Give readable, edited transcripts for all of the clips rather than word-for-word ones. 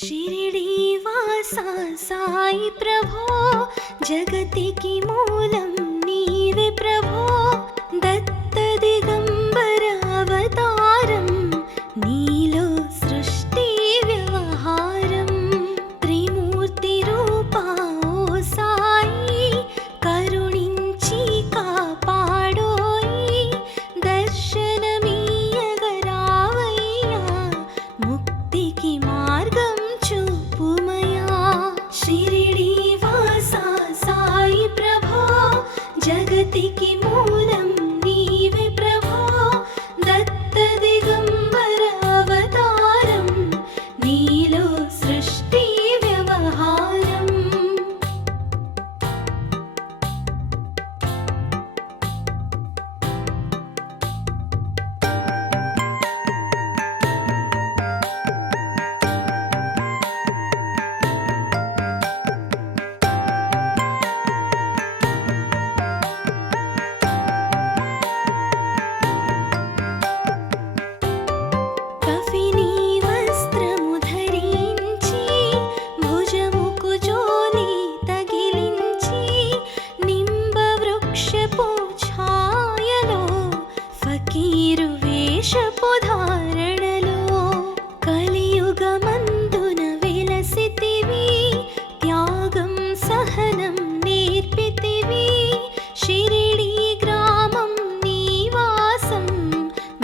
शिरिडीवासा साई प्रभो जगतिकी मूलं नीवे प्रभो दत्त दिगंबर अवतारं नीलो सृष्टि व्यवहारं त्रिमूर्ति रूपा ओ साई करुणिंची कापाडोई दर्शनमीयगरावయ్యా मुक्तिकी मार्गं చూపుమయా शिरिडीवासा साई प्रभो जगतिकी मूलं नीवे प्रभो दत्त दिगंबर अवतारं नीलो सृष्टि व्यवहारं కఫినీ వస్త్రము ధరించి భుజముకు జోలి తగిలించి నింబ వృక్షపు ఛాయలో ఫకీరు వేషపు ధారణలో కలియుగమందున వెలసితివి త్యాగం సహనం నేర్పితివి షిరిడీ గ్రామం నీవాసం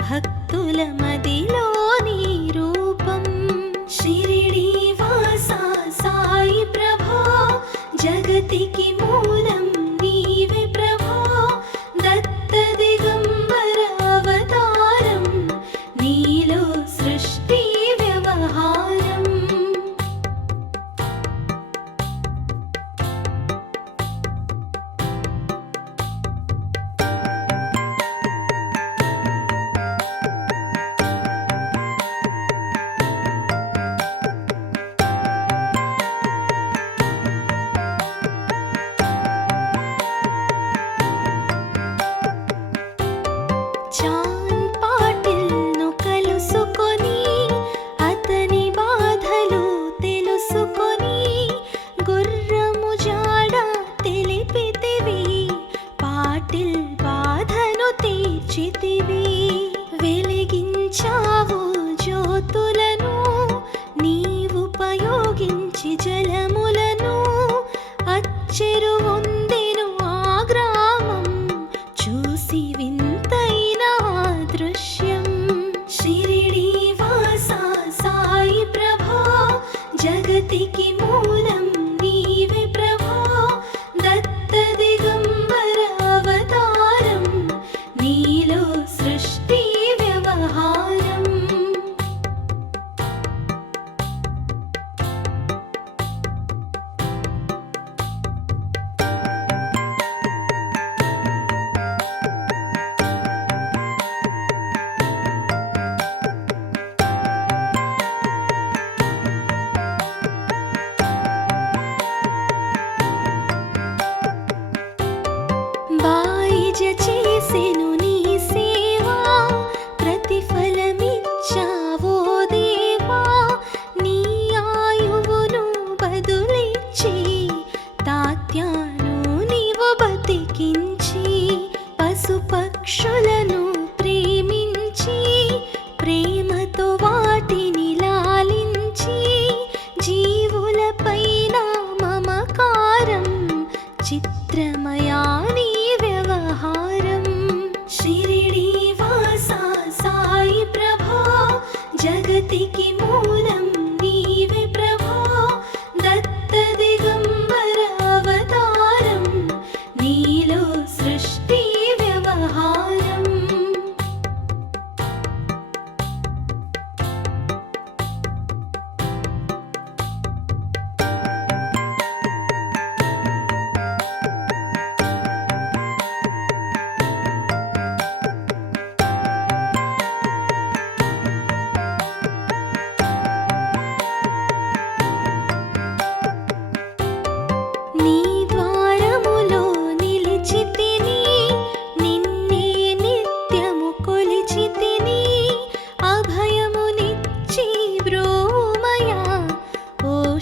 భక్తుల మదిలో నీ రూపం शिरिडीवासा साई प्रभो जगतिकी मूलं नीवे प्रभो दत्त दिगंबर अवतारं नीलो सृष्टि व्यवहारं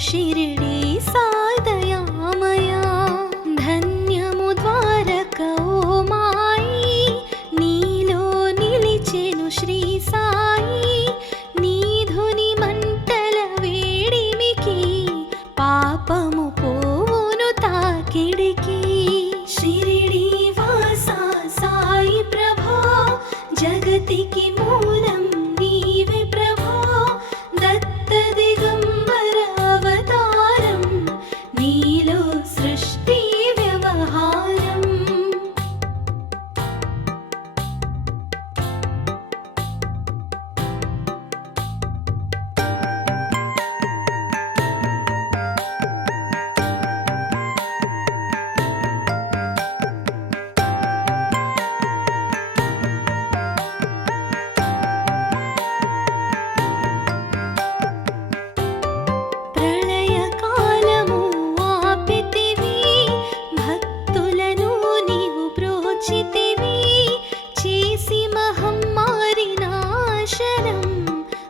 షిరిడి సాదయామయా ధన్యము ద్వారక ఓ మాయి నీలో నిలిచెను శ్రీ సాయి నీధుని మంటల వేడిమికి పాపము పోవును తాకిడికి షిరిడి వాసా సాయి ప్రభో జగతికి మూలం నీవే ప్రభో దత్త దిగంబర అవతారం నీలో సృష్టి వ్యవహారం ప్రళయకాలము ఆపితివి భక్తులను నీవు బ్రోచితివి చేసి మహమ్మారి నాశనం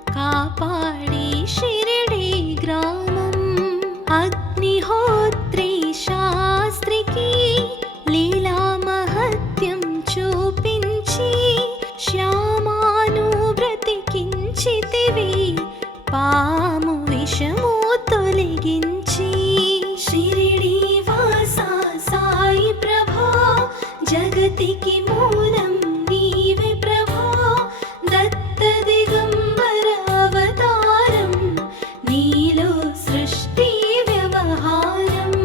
కాపాడి షిరిడి గ్రామం అగ్నిహోత్రి శాస్త్రికి లీలా మహత్యం చూపించి శ్యామాను బ్రతికించితివి పాము విషము తొలగించి షిరిడి వాసా సాయి ప్రభో జగతికి మూలం నీవే ప్రభో దత్త దిగంబర అవతారం నీలో సృష్టి వ్యవహారం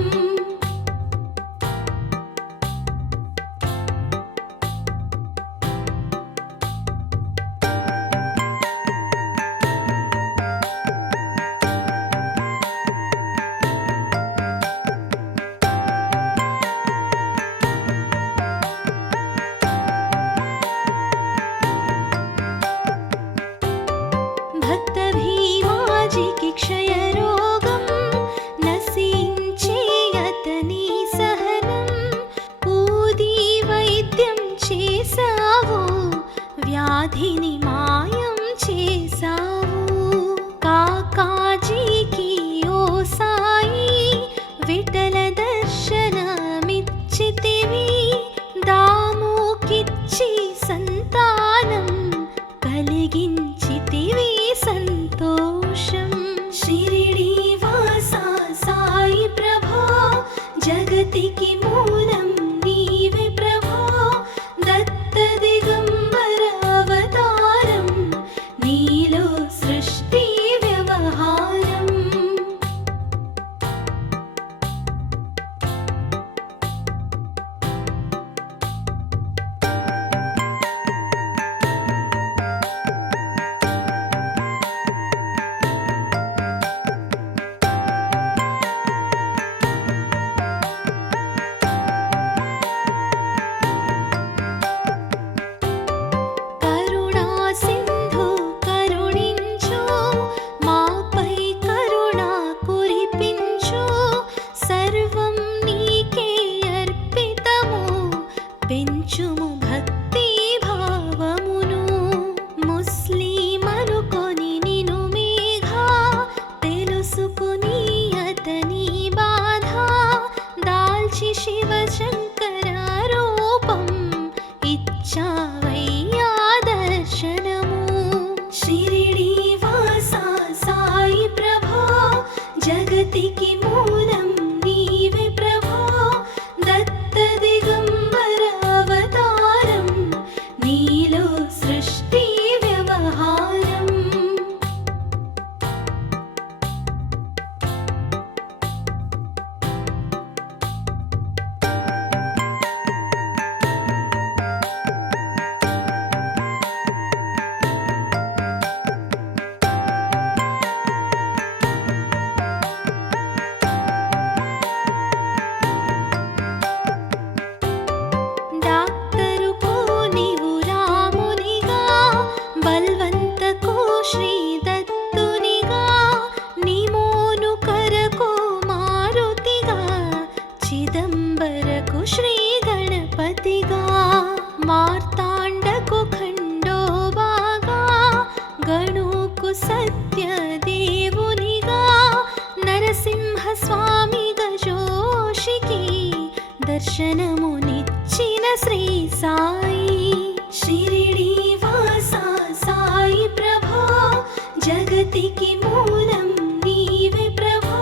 దర్శనమునిచ్చిన శ్రీ సాయి షిరిడి వాసా సాయి ప్రభో జగతికి మూలం నీవే ప్రభో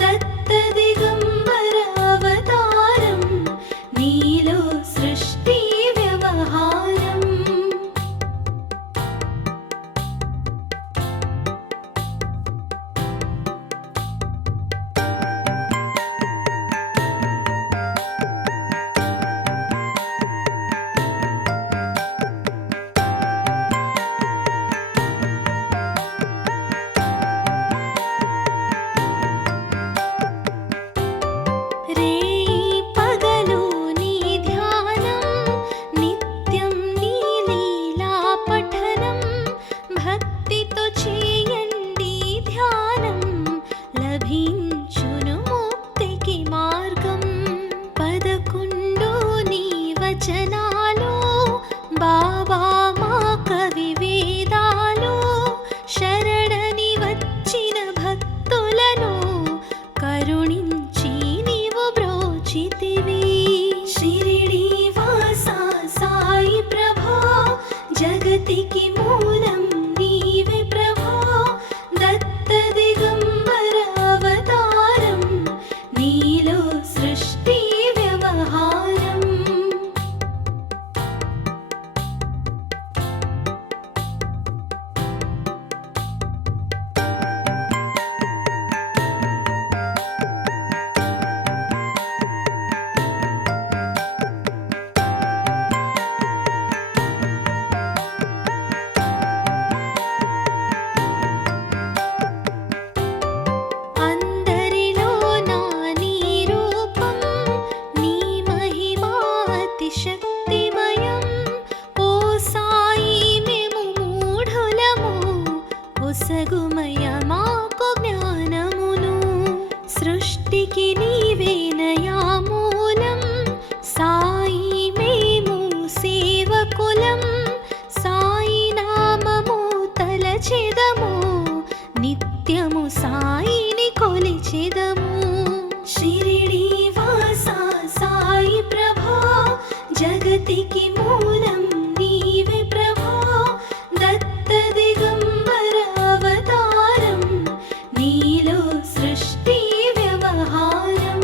దత్త దిగంబర అవతారం నీలో సృష్టి వ్యవహారం వచనాలు బాబా మా కవి వేదాలు శరణని వచ్చిన భక్తులను కరుణించి నీవు బ్రోచితివి షిరిడి వాసా సాయి ప్రభో జగతికి మూలం నీవే ప్రభో దత్త దిగంబర అవతారం నీలో సృష్టి వ్యవహారం శక్తిమయం ఓ సాయి మేము మూఢులము ఒసగుమయ మాకు జ్ఞానమును సృష్టికి నీవేనయా మూలం సాయి మేము సేవకులం సాయి నామము తలచెదము నిత్యము సాయిని కొలిచెదము షిరిడి వాసా సాయి ప్రభో జగతికి మూలం నీవే ప్రభో దత్త దిగంబర అవతారం నీలో సృష్టి వ్యవహారం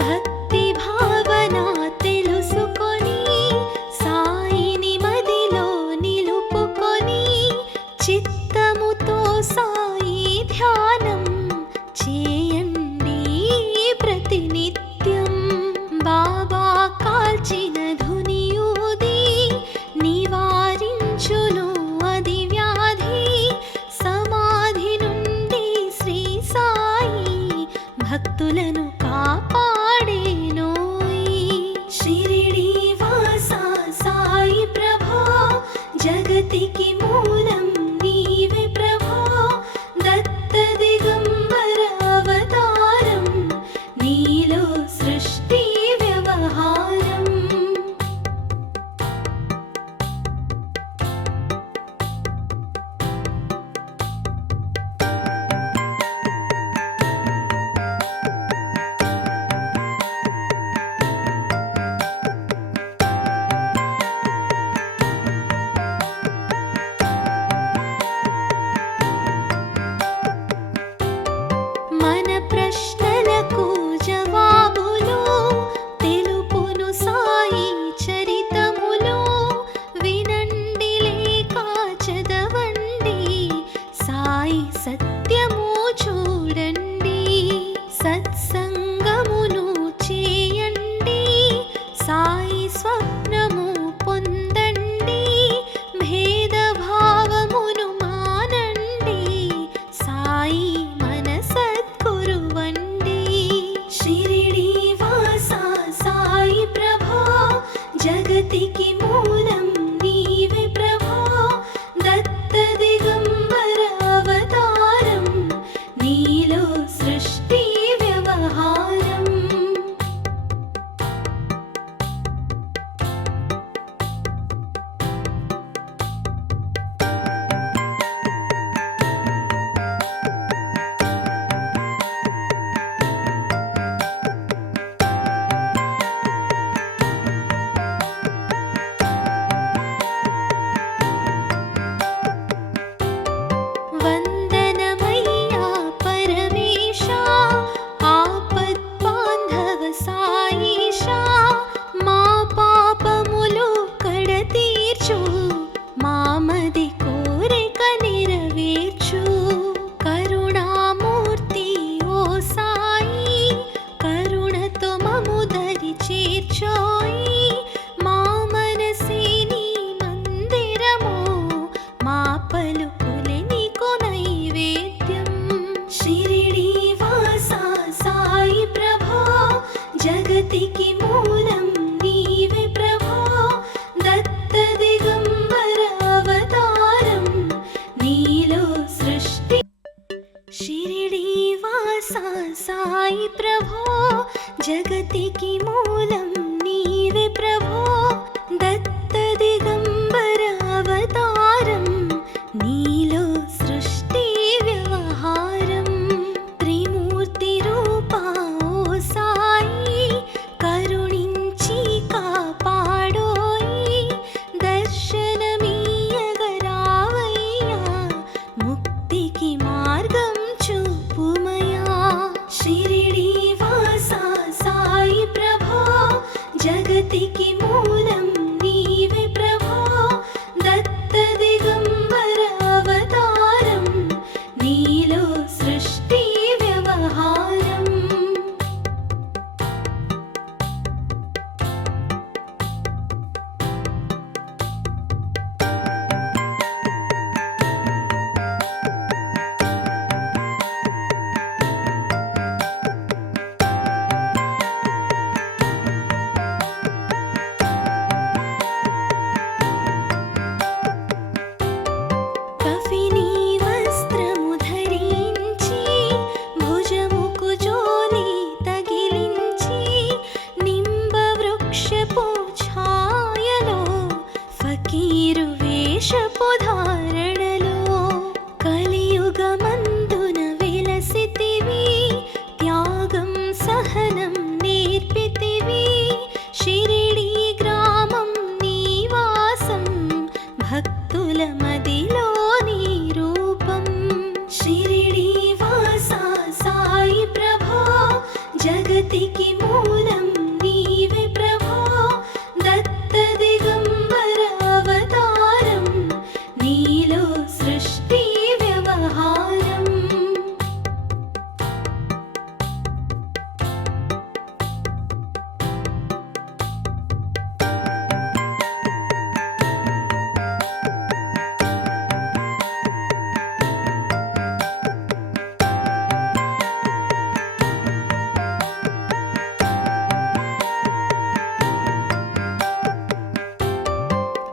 భక్తి భావన తెలుసుకొని సాయిని మదిలో నిలుపుకొని చిత్తముతో సాయి ధ్యానం చేయండి ప్రతినిత్యం బాబా కాల్చిన ధునియూది నివారించును అది వ్యాధి సమాధి నుండి శ్రీ సాయి భక్తులను కాపాడేనోయ్ షిరిడి వాసా సాయి ప్రభో, 'జగతికి మూలం నీవే ప్రభో' 'దత్త దిగంబర అవతారం' నీలో సృష్టి వ్యవహారం 'షిరిడి వాసా సాయి ప్రభో' 'జగతికి మూలం నీవే ప్రభో' 'దత్త దిగంబర అవతారం' నీలో సృష్టి వ్యవహారం 'షిరిడి వాసా సాయి ప్రభో' 'జగతికి మూలం నీవే ప్రభో' 'దత్త జగతికి మూలం నీవే ప్రభో దత్త దిగంబర అవతారం నీలో సృష్టి వ్యవహారం కఫినీ వస్త్రము ధరించి భుజముకు జోలి తగిలించి నింబ వృక్షపు ఛాయలో ఫకీరు వేషపు ధారణలో కలియుగమందున వెలసితివి త్యాగం సహనం నేర్పితివి షిరిడీ గ్రామం నీవాసం భక్తుల మదిలో నీ రూపం షిరిడీ వాసా సాయి ప్రభో జగతికి మూలం నీవే ప్రభో దత్త దిగంబర అవతారం నీలో సృష్టి వ్యవహారం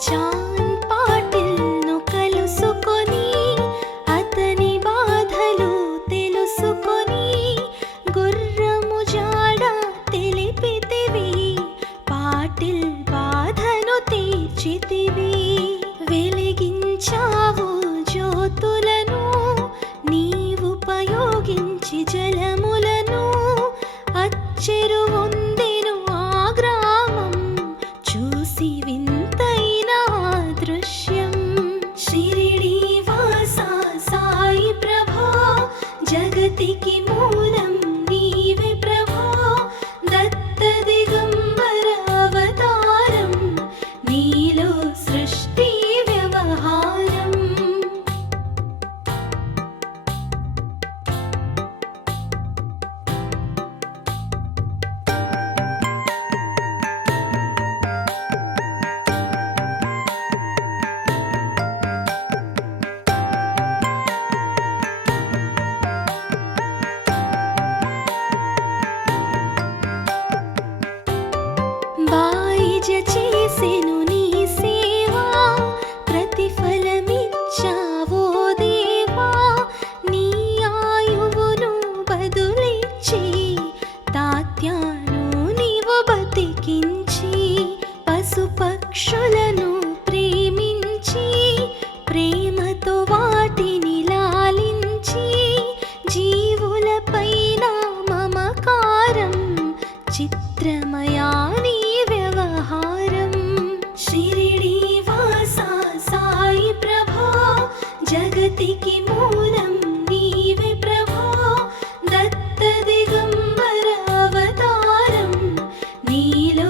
జాన్ పాటిల్ను కలుసుకొని అతని బాధలు తెలుసుకొని గుర్రము జాడ తెలిపితివి పాటిల్ బాధను తీర్చితివి వెలిగించావు జ్యోతులను నీవుపయోగించి జలములను అచ్చెరు వందెను ఆ గ్రామం చూసి వింతైన ఆ దృశ్యం షిరిడీ వాసా సాయి ప్రభో జగతికి మూలం నీవే ప్రభో దత్త దిగంబర అవతారం నీలో సృష్టి వ్యవహారం బాయిజ చేసెను నీ సేవా ప్రతిఫలమిచ్చావో దేవా నీ ఆయువును బదులిచ్చి తాత్యాను నీవు బతికించి పశుపక్షులను ప్రేమించి ప్రేమతో వాటిని లాలించి జీవులపైన మమకారం చిత్రమయా నీ వ్యవహారం షిరిడీ వాసా సాయి ప్రభో జగతికి మూలం నీవే ప్రభో దత్త దిగంబర అవతారం నీలో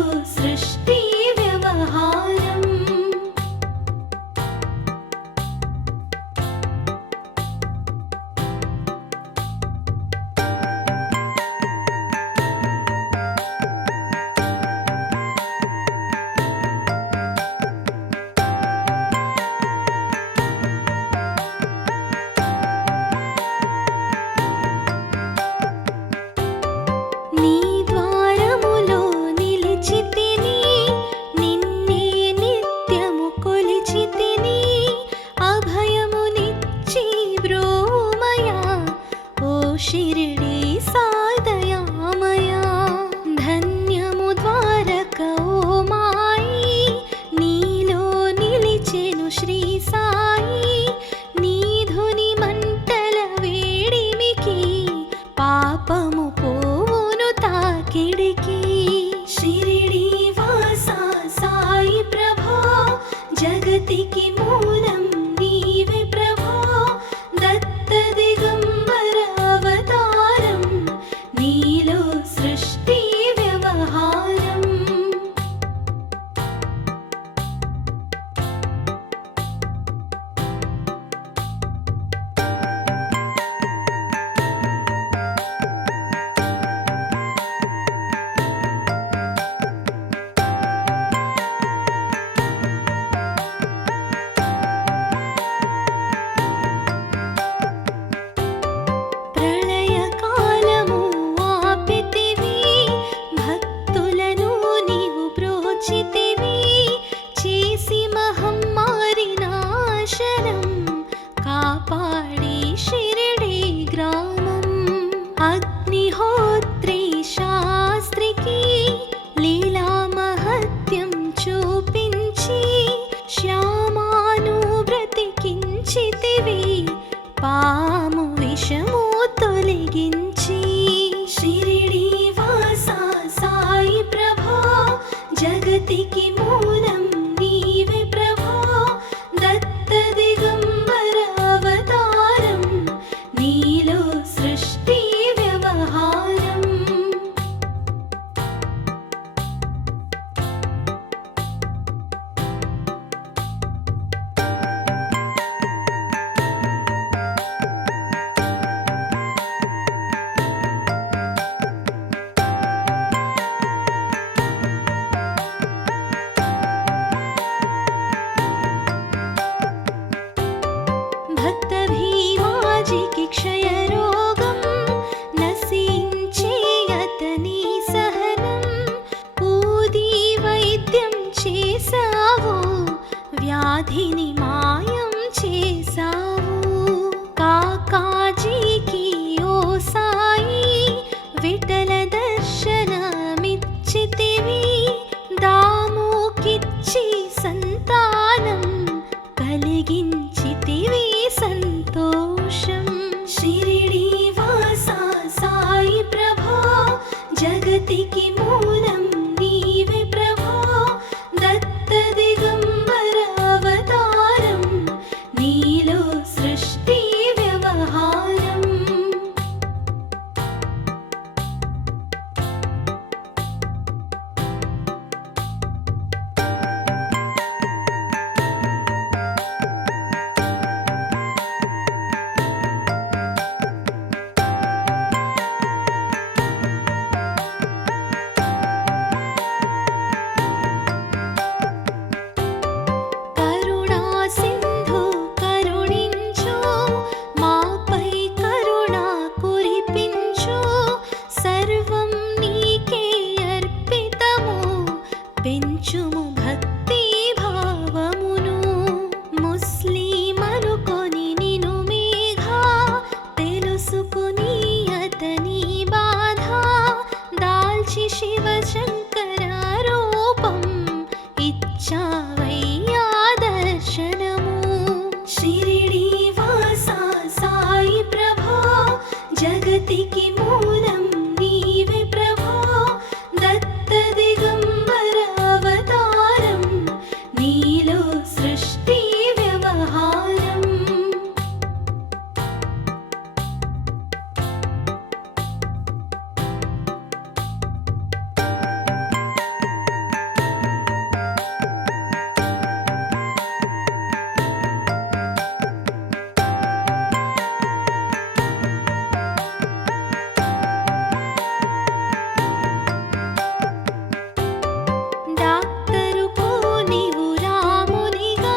కాచితివి చేసి మహమ్మారి నాశనం కాపాడి షిరిడి గ్రామం అగ్నిహోత్రి శాస్త్రికి లీలా మహత్యం చూపించి శ్యామాను బ్రతికించితివి పాము విషము తొలగించి షిరిడి వాసా సాయి ప్రభో జగతికి మూలం నీవే ప్రభో దత్త దిగంబర అవతారం నీలో సృష్టి వ్యవహారం భక్త భీమాజీకి క్షయరోగం నశించే అతని సహనం ఊది వైద్యం చేసావు వ్యాధిని మాయం చేసావు కాకాజీకి ఓ సాయి విఠల దర్శనమిచ్చితివి దాముకిచ్చి సంతానం కలిగించితివి సంతోషం షిరిడి వాసా సాయి ప్రభో జగతికి మూలం నీవే ప్రభో దత్త దిగంబర అవతారం నీలో సృష్టి వ్యవహారం కరుణా సింధు కరుణించు మాపై కరుణ కురిపించు సర్వం నీకే అర్పితము పెంచుము భక్తి భావమును ముస్లిమనుకొని నిను మేఘా తెలుసుకుని అతని బాధ దాల్చి శివశంకర రూపం ఇచ్చావయ్యా దర్శనము షిరిడి వాసా సాయి ప్రభో జగతికి మూలం నీవే ప్రభో దత్త దిగంబర అవతారం నీలో సృష్టి వ్యవహారం డాక్టరుకు నీవు రామునిగా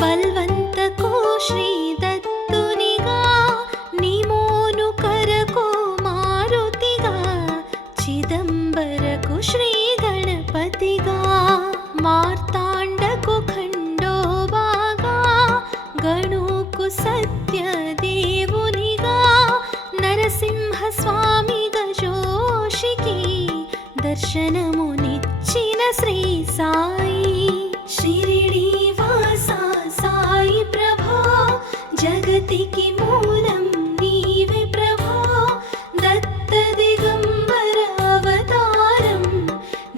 బల్వంతకు శ్రీ దత్తునిగా నిమోను కరకు మారుతిగా చిదంబరకు శ్రీ గణపతిగా మార్తాండకు ఖండోబాగా గణుకు సత్యదేవునిగా నరసింహ స్వామి గజోషికి దర్శనమునిచ్చిన శ్రీ సాయి షిరిడి వాసా సాయి ప్రభో జగతికి మూలం నీవే ప్రభో దత్త దిగంబర అవతారం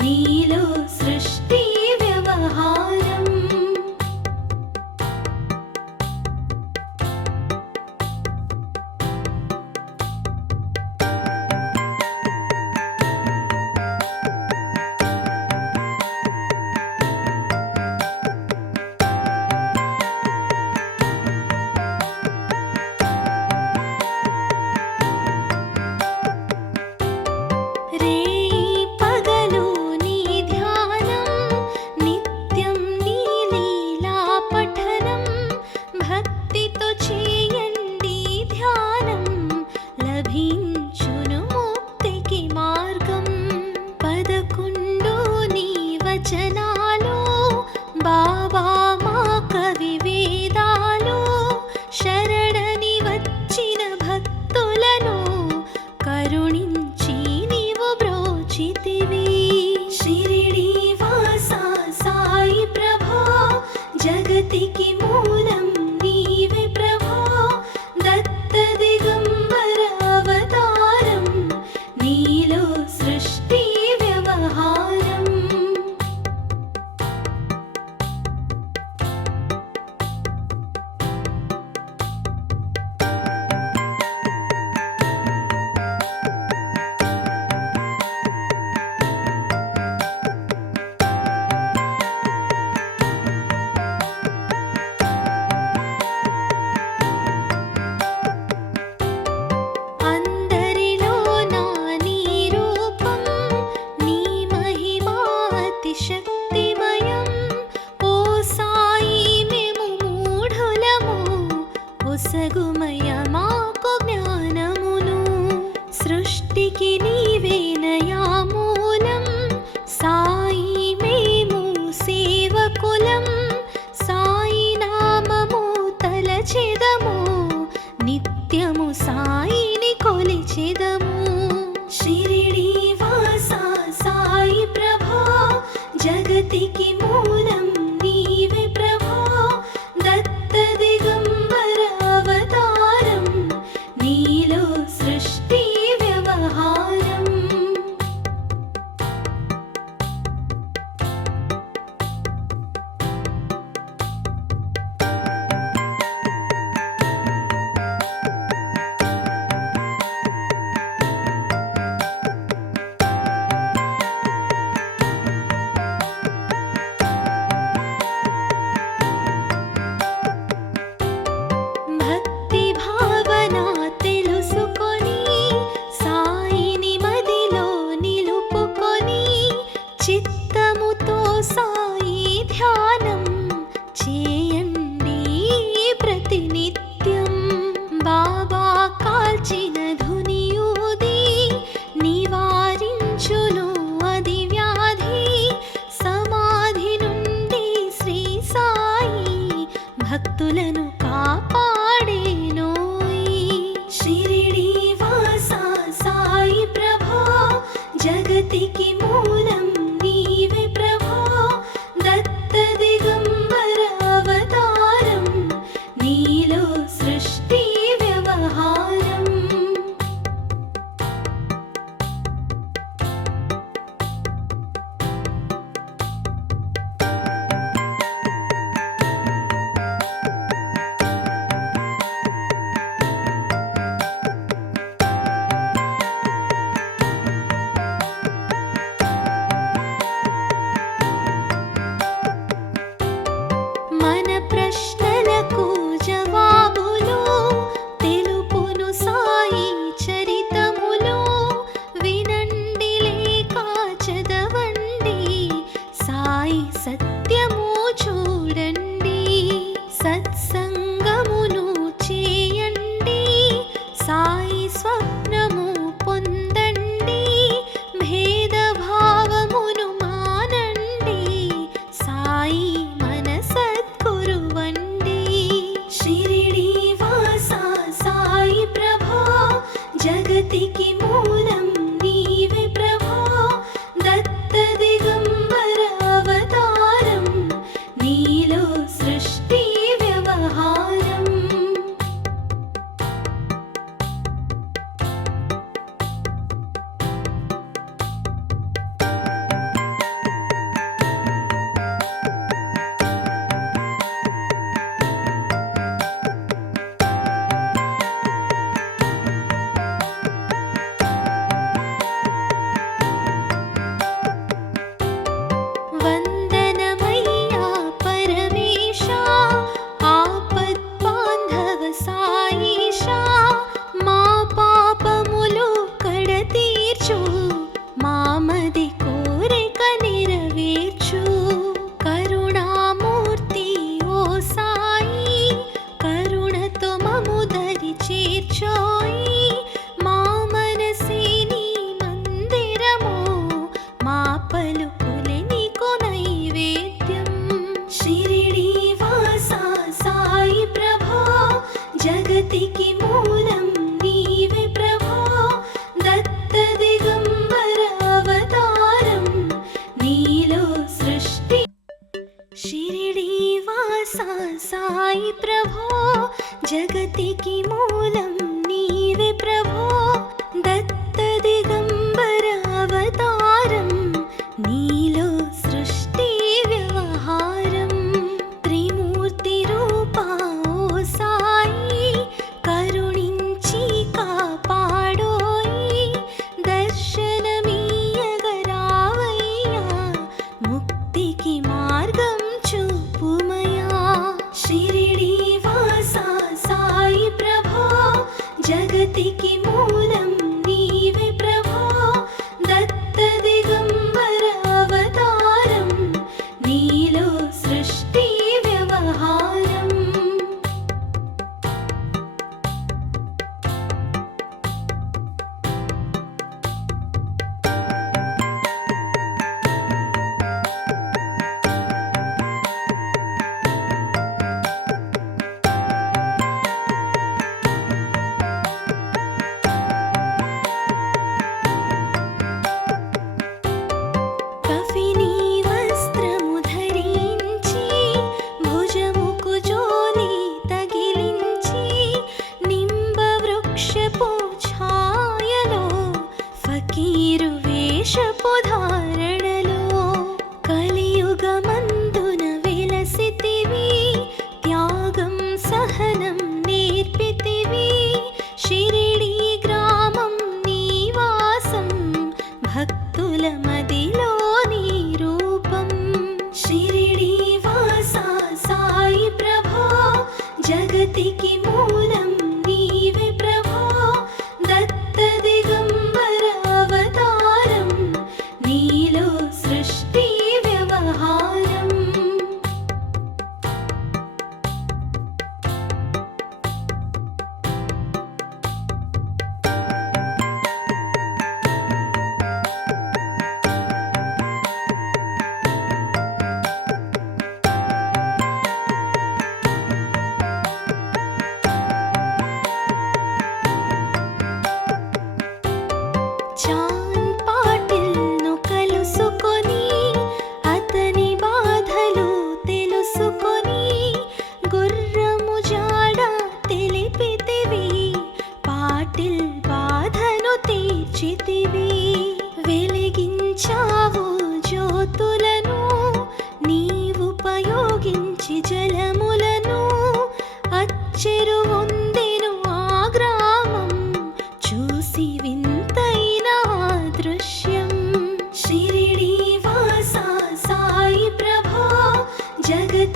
నీలో సృష్టి వ్యవహారం అతిశక్తిమయం. ఓ సాయి మేము మూఢులము, ఒసగుమయ మాకు జ్ఞానమును. సృష్టికి నీవేనయా మూలం, సాయి మేము సేవకులం. సాయి నామము తలచెదము, నిత్యము సాయిని కొలిచెదము. షిరిడి వాసా సాయి ప్రభో, జగతికి మూలం నీవే ప్రభో. దత్త దిగంబర అవతారం, నీలో సృష్టి వ్యవహారం. భక్తి భావన తెలుసుకొని, సాయిని మదిలో నిలుపుకొని, చిత్తముతో సాయి ధ్యానం చేయండి ప్రతినిత్యం. బాబా కాల్చిన ధునియూది నివారించును అది వ్యాధి. సమాధి నుండి శ్రీ సాయి భక్తులను కాపాడేనోయ్. షిరిడి వాసా సాయి ప్రభో, జగతికి మూలం నీవే ప్రభో. దత్త దిగంబర అవతారం, నీలో సృష్టి వ్యవహారం. మన ప్రశ్నలకు జవాబులు తెలుపును సాయి చరితములు. వినండి లేక చదవండి, సాయి సత్యము చూడండి. సత్సంగమును చేయండి, సాయి స్వప్నము పొందండి. భేదభావమును మానండి, సాయి మన సద్గురువండి. షిరిడి వాసా సాయి ప్రభో, జగతికి మూలం నీవే ప్రభో. దత్త దిగంబర అవతారం, నీలో సృష్టి వ్యవహారం. వందనమయ్యా పరమేశా, ఆపద్బాంధవ సాయిషా. మా పాపములు కడతీర్చు, మామది కోరిక నెరవేర్చు. కరుణామూర్తి ఓ సాయి, కరుణతో మము దరి చేర్చోయి. మా మనసే నీ మందిరము, మా పలుకులే నీకు నైవేద్యం. షిరిడి వాసా సాయి ప్రభో, జగతికి మూలం నీవే ప్రభో. దత్త దిగంబర అవతారం, నీలో సృష్టి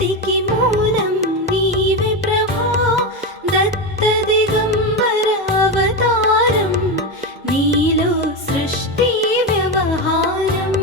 సృష్టికి మూలం నీవే ప్రభా దత్త దిగంబర అవతారం నీలో సృష్టి వ్యవహారం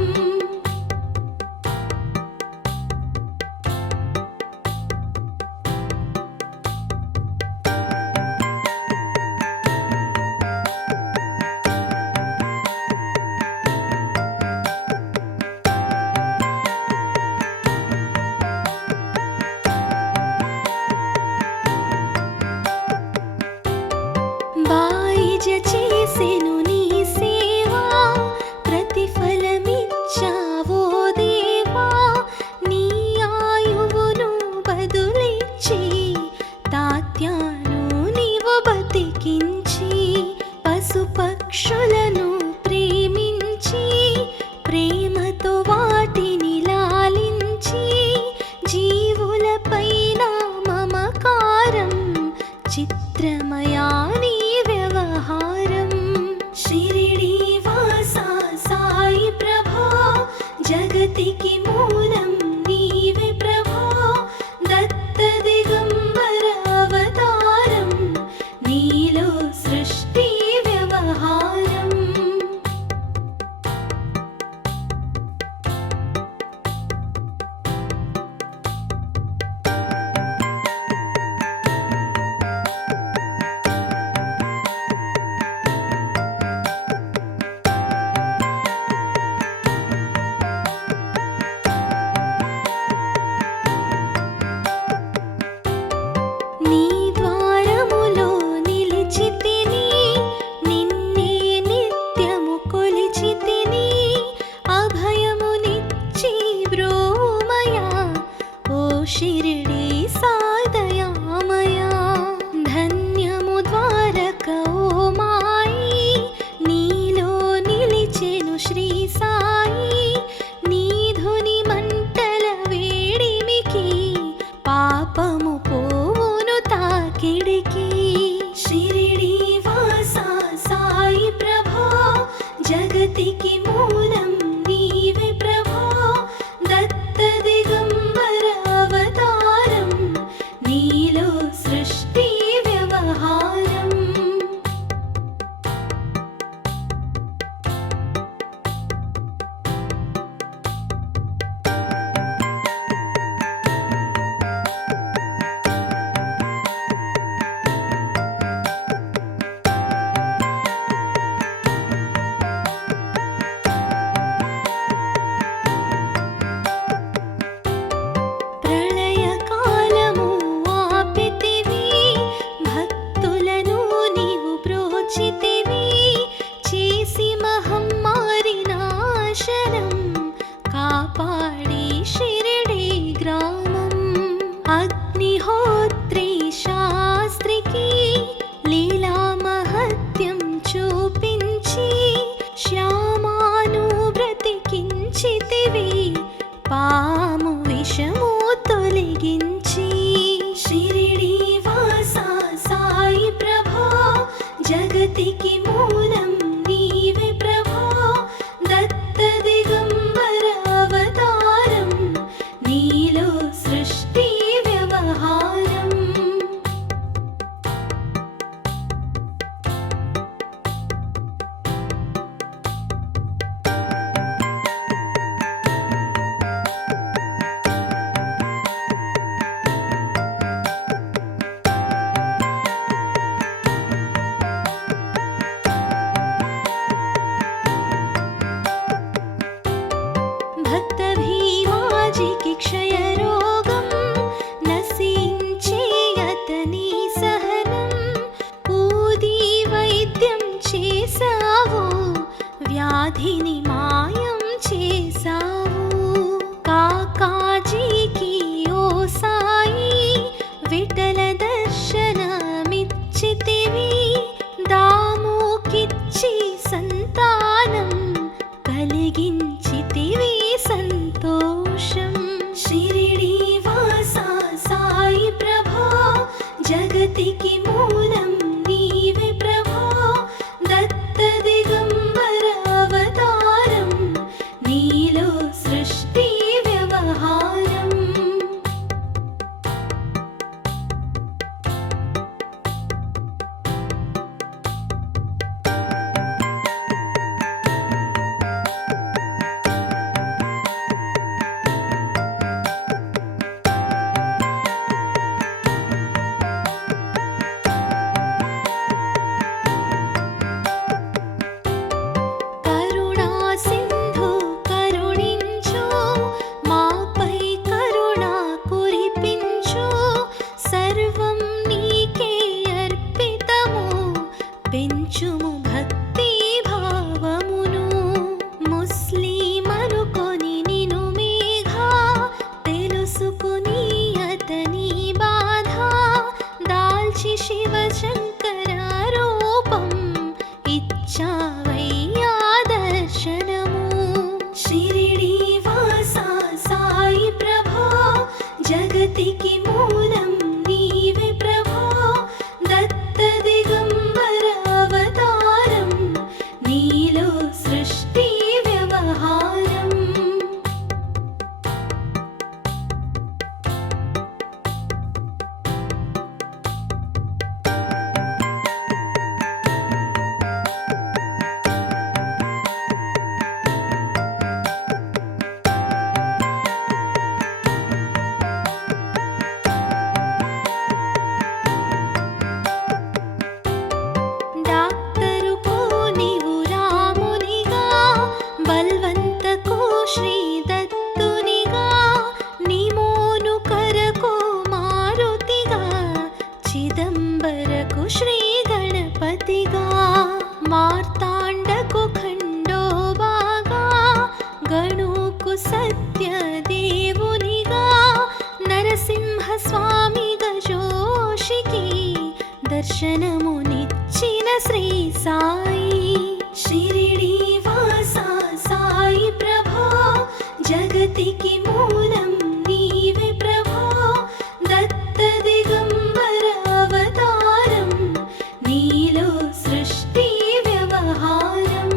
జగతికి మూలం నీవే ప్రభో దత్త దిగంబర అవతారం నీలో సృష్టి వ్యవహారం డాక్టరుకు నీవు రామునిగా బల్వంతకు శ్రీ దత్తునిగా నిమోను కరకు మారుతిగా చిదంబరకు శ్రీ గణపతిగా మార్తాండకు ఖండోబాగా గణుకు సత్య దేవునిగా నరసింహ స్వామి గజోషికి దర్శనమునిచ్చిన శ్రీ సాయి షిరిడి వాసా సాయి ప్రభో జగతికి మూలం నీవే ప్రభో దత్త దిగంబర అవతారం నీలో సృష్టి వ్యవహారం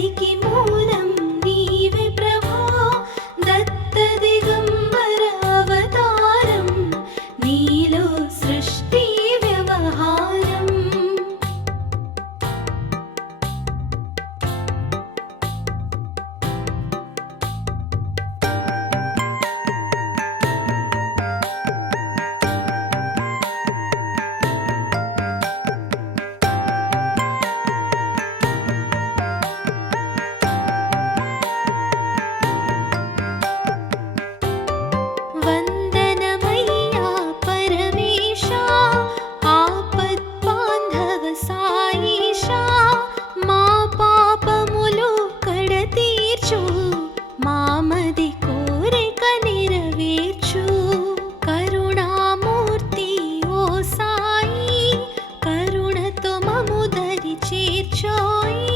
జగతికి మూలం నీవే ప్రభో దత్త దిగంబర అవతారం నీలో సృష్టి వ్యవహారం వందనమయ్యా పరమేశా ఆపద్బాంధవ సాయిషా మా పాపములు కడతీర్చు మామది కోరిక నెరవేర్చు కరుణామూర్తి ఓ సాయి కరుణతో మము దరి చేర్చోయి